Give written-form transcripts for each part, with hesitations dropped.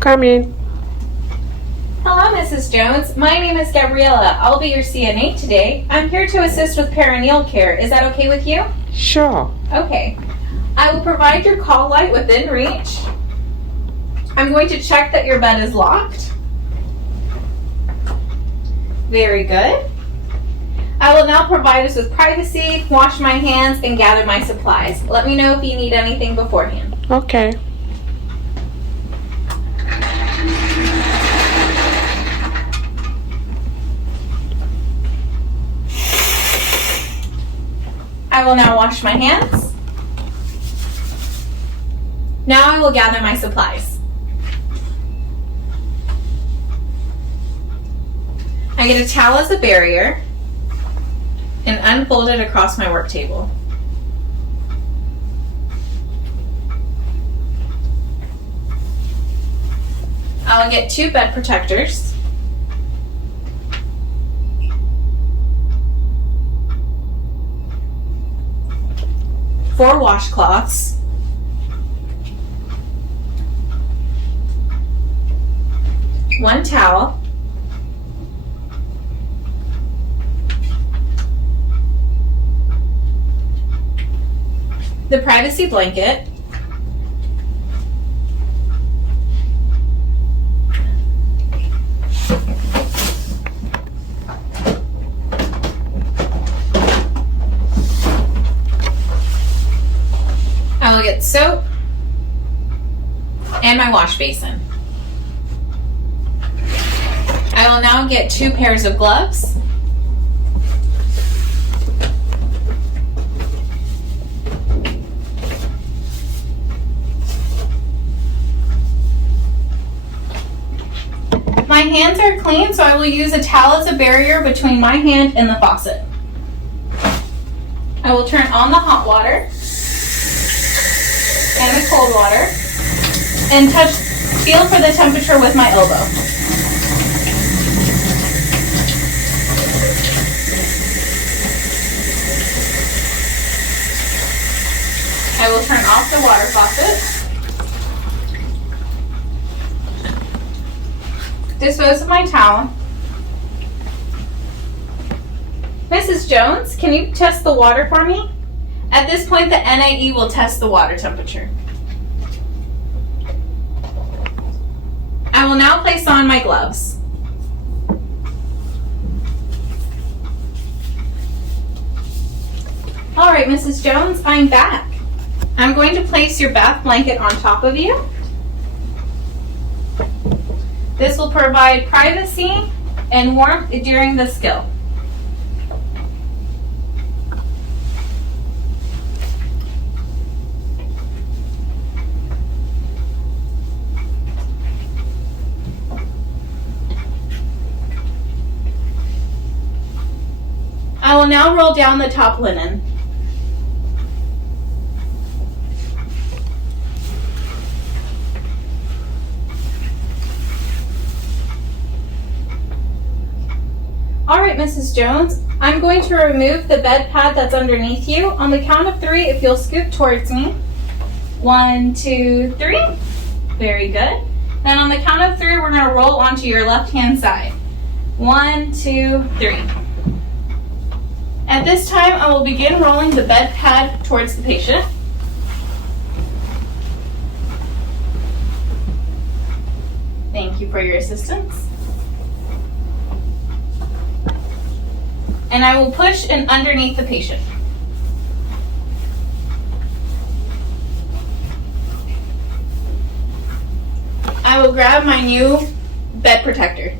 Come in. Hello, Mrs. Jones. My name is Gabriella. I'll be your CNA today. I'm here to assist with perineal care. Is that okay with you? Sure. Okay. I will provide your call light within reach. I'm going to check that your bed is locked. Very good. I will now provide us with privacy, wash my hands, and gather my supplies. Let me know if you need anything beforehand. Okay. I will now wash my hands. Now I will gather my supplies. I get a towel as a barrier and unfold it across my work table. I will get 2 bed protectors. Four washcloths. One towel. The privacy blanket. I will get soap and my wash basin. I will now get 2 pairs of gloves. My hands are clean, so I will use a towel as a barrier between my hand and the faucet. I will turn on the hot water and the cold water and feel for the temperature with my elbow. I will turn off the water faucet. Dispose of my towel. Mrs. Jones, can you test the water for me? At this point, the NIE will test the water temperature. I will now place on my gloves. All right, Mrs. Jones, I'm back. I'm going to place your bath blanket on top of you. This will provide privacy and warmth during the skill. I will now roll down the top linen. All right, Mrs. Jones, I'm going to remove the bed pad that's underneath you. On the count of 3, if you'll scoot towards me. 1, 2, 3. Very good. And on the count of 3, we're going to roll onto your left-hand side. 1, 2, 3. At this time, I will begin rolling the bed pad towards the patient. Thank you for your assistance. And I will push in underneath the patient. I will grab my new bed protector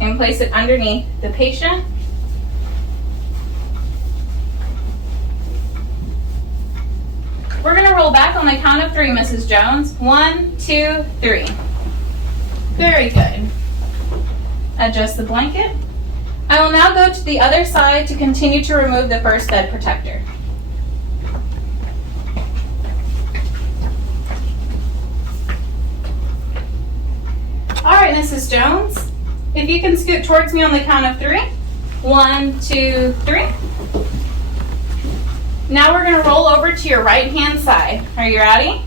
and place it underneath the patient. We're going to roll back on the count of 3, Mrs. Jones. 1, 2, 3. Very good. Adjust the blanket. I will now go to the other side to continue to remove the first bed protector. All right, Mrs. Jones, if you can scoot towards me on the count of 3. 1, 2, 3. Now we're going to roll over to your right hand side. Are you ready?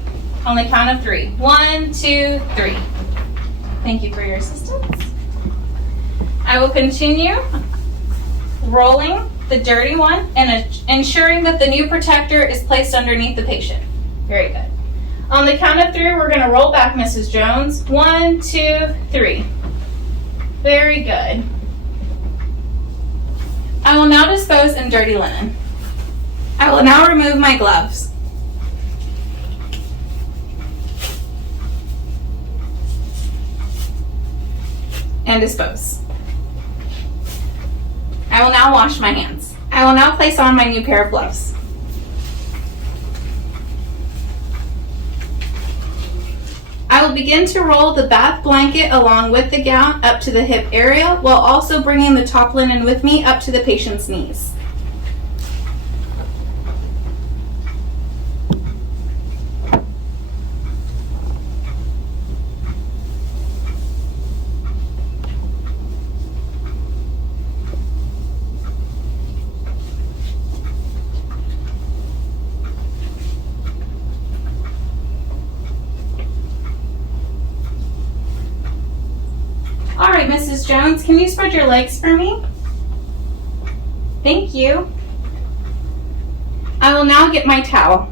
on the count of 3. 1, 2, 3. Thank you for your assistance. I will continue rolling the dirty one and ensuring that the new protector is placed underneath the patient. Very good. On the count of 3, we're going to roll back, Mrs. Jones. 1, 2, 3. Very good. I will now dispose in dirty linen. I will now remove my gloves. And dispose. I will now wash my hands. I will now place on my new pair of gloves. I will begin to roll the bath blanket along with the gown up to the hip area while also bringing the top linen with me up to the patient's knees. All right, Mrs. Jones, can you spread your legs for me? Thank you. I will now get my towel.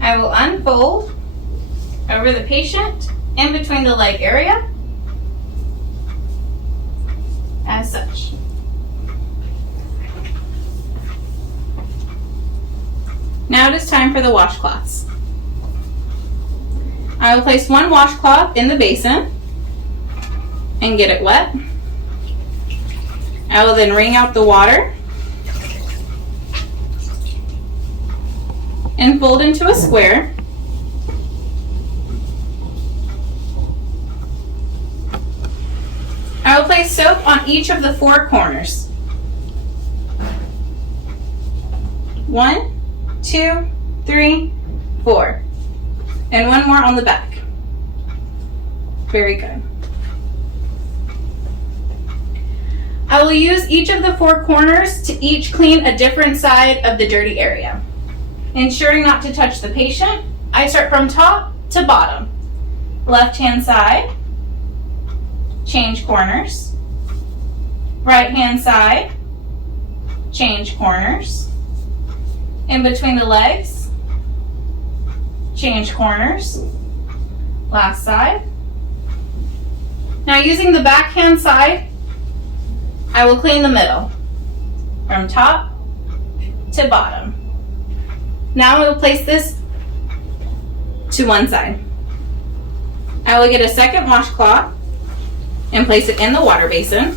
I will unfold over the patient in between the leg area, as such. Now it is time for the washcloths. I will place one washcloth in the basin and get it wet. I will then wring out the water and fold into a square. I will place soap on each of the 4 corners. 1, 2, 3, 4. And one more on the back. Very good. I will use each of the 4 corners to each clean a different side of the dirty area. Ensuring not to touch the patient, I start from top to bottom. Left hand side, change corners. Right hand side, change corners. In between the legs, change corners. Last side. Now using the backhand side, I will clean the middle from top to bottom. Now I will place this to one side. I will get a second washcloth and place it in the water basin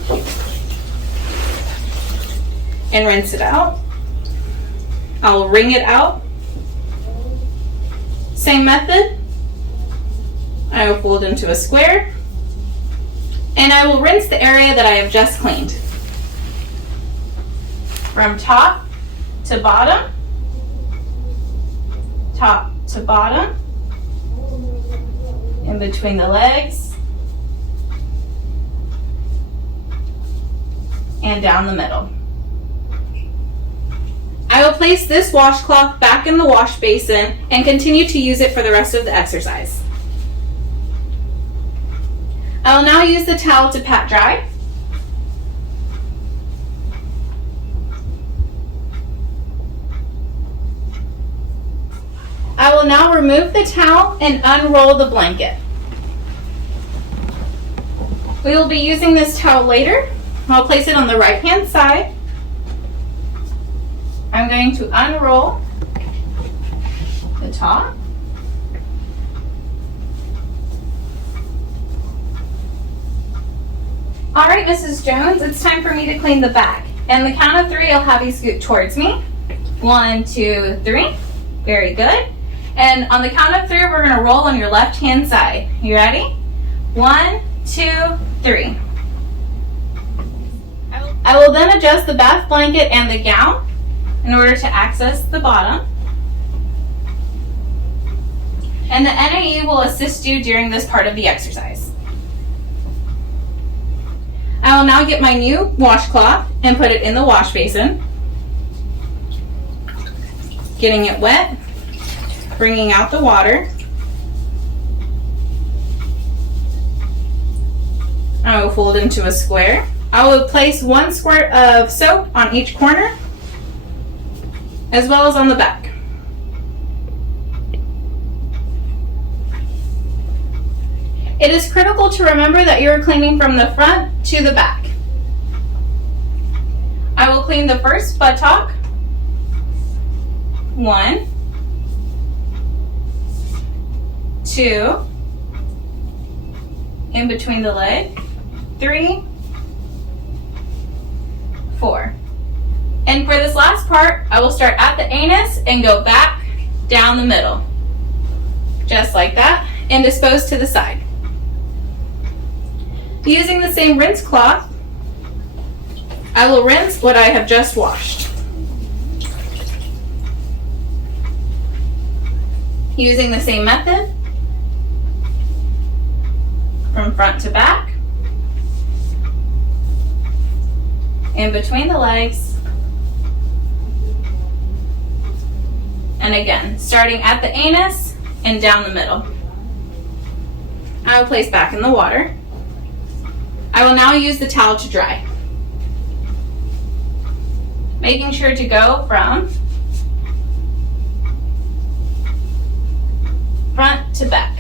and rinse it out. I will wring it out. Same method. I will fold into a square and I will rinse the area that I have just cleaned. From top to bottom, top to bottom, in between the legs, and down the middle. I will place this washcloth back in the wash basin and continue to use it for the rest of the exercise. I will now use the towel to pat dry. I will now remove the towel and unroll the blanket. We will be using this towel later. I'll place it on the right hand side. I'm going to unroll the top. All right, Mrs. Jones, it's time for me to clean the back. And the count of 3, I'll have you scoot towards me. 1, 2, 3. Very good. And on the count of 3, we're going to roll on your left hand side. You ready? 1, 2, 3. I will then adjust the bath blanket and the gown in order to access the bottom. And the NAE will assist you during this part of the exercise. I will now get my new washcloth and put it in the wash basin. getting it wet, bringing out the water. I will fold into a square. I will place 1 squirt of soap on each corner, as well as on the back. It is critical to remember that you are cleaning from the front to the back. I will clean the first buttock. 1, 2, in between the leg, 3, 4. And for this last part, I will start at the anus and go back down the middle. Just like that, and dispose to the side. Using the same rinse cloth, I will rinse what I have just washed. Using the same method, from front to back, in between the legs, and again, starting at the anus and down the middle. I will place back in the water. I will now use the towel to dry. Making sure to go from front to back.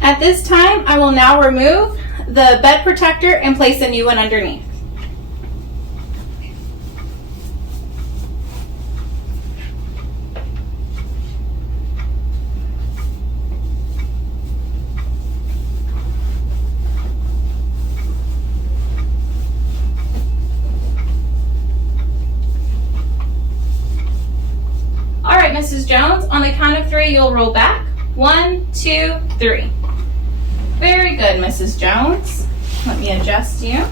At this time, I will now remove the bed protector and place a new one underneath. All right, Mrs. Jones, on the count of 3, you'll roll back. 1, 2, 3. Very good, Mrs. Jones. Let me adjust you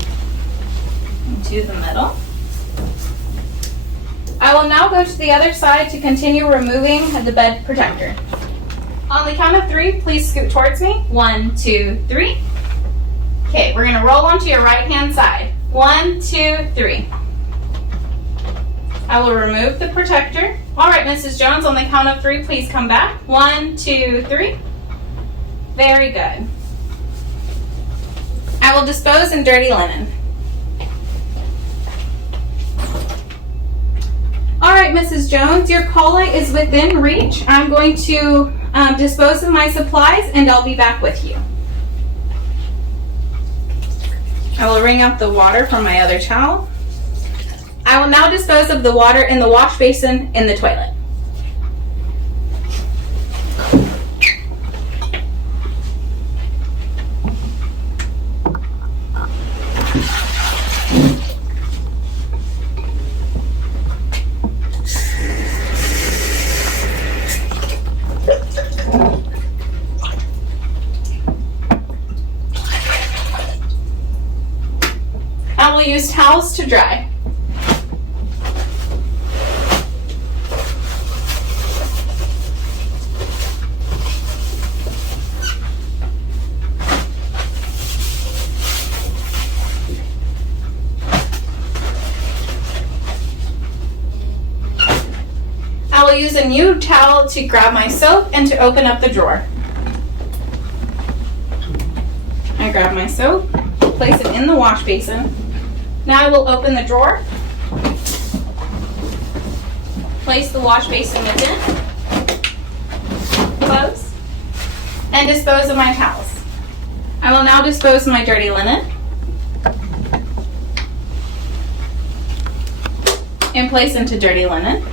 into the middle. I will now go to the other side to continue removing the bed protector. On the count of 3, please scoot towards me. 1, 2, 3. Okay, we're gonna roll onto your right-hand side. 1, 2, 3. I will remove the protector. All right, Mrs. Jones, on the count of 3, please come back. 1, 2, 3. Very good. I will dispose in dirty linen. All right, Mrs. Jones, your cola is within reach. I'm going to dispose of my supplies and I'll be back with you. I will wring out the water from my other towel. I will now dispose of the water in the wash basin in the toilet. I will use towels to dry. I will use a new towel to grab my soap and to open up the drawer. I grab my soap, place it in the wash basin. Now I will open the drawer, place the wash basin within, close, and dispose of my towels. I will now dispose of my dirty linen and place into dirty linen.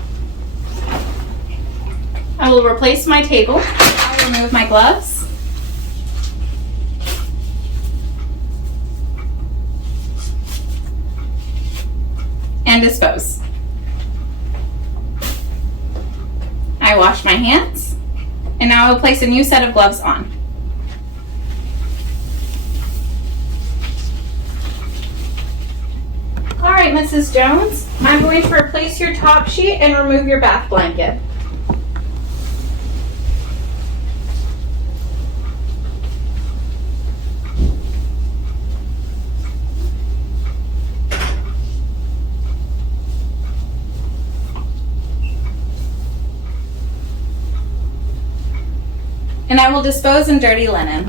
I will replace my table. I will remove my gloves. And dispose. I wash my hands, and now I will place a new set of gloves on. All right, Mrs. Jones, I'm going to replace your top sheet and remove your bath blanket. I will dispose in dirty linen.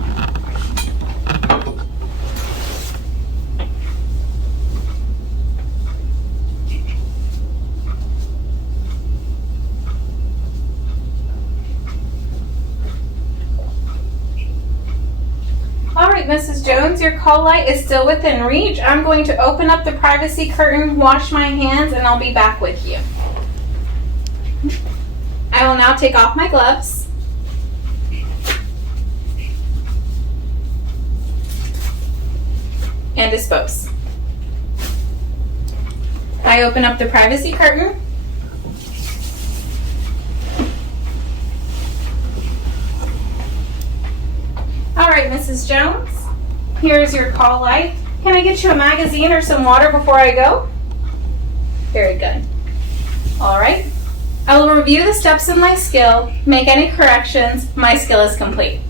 All right, Mrs. Jones, your call light is still within reach. I'm going to open up the privacy curtain, wash my hands, and I'll be back with you. I will now take off my gloves. And dispose. I open up the privacy curtain. All right, Mrs. Jones, here's your call light. Can I get you a magazine or some water before I go? Very good. All right. I will review the steps in my skill, make any corrections. My skill is complete.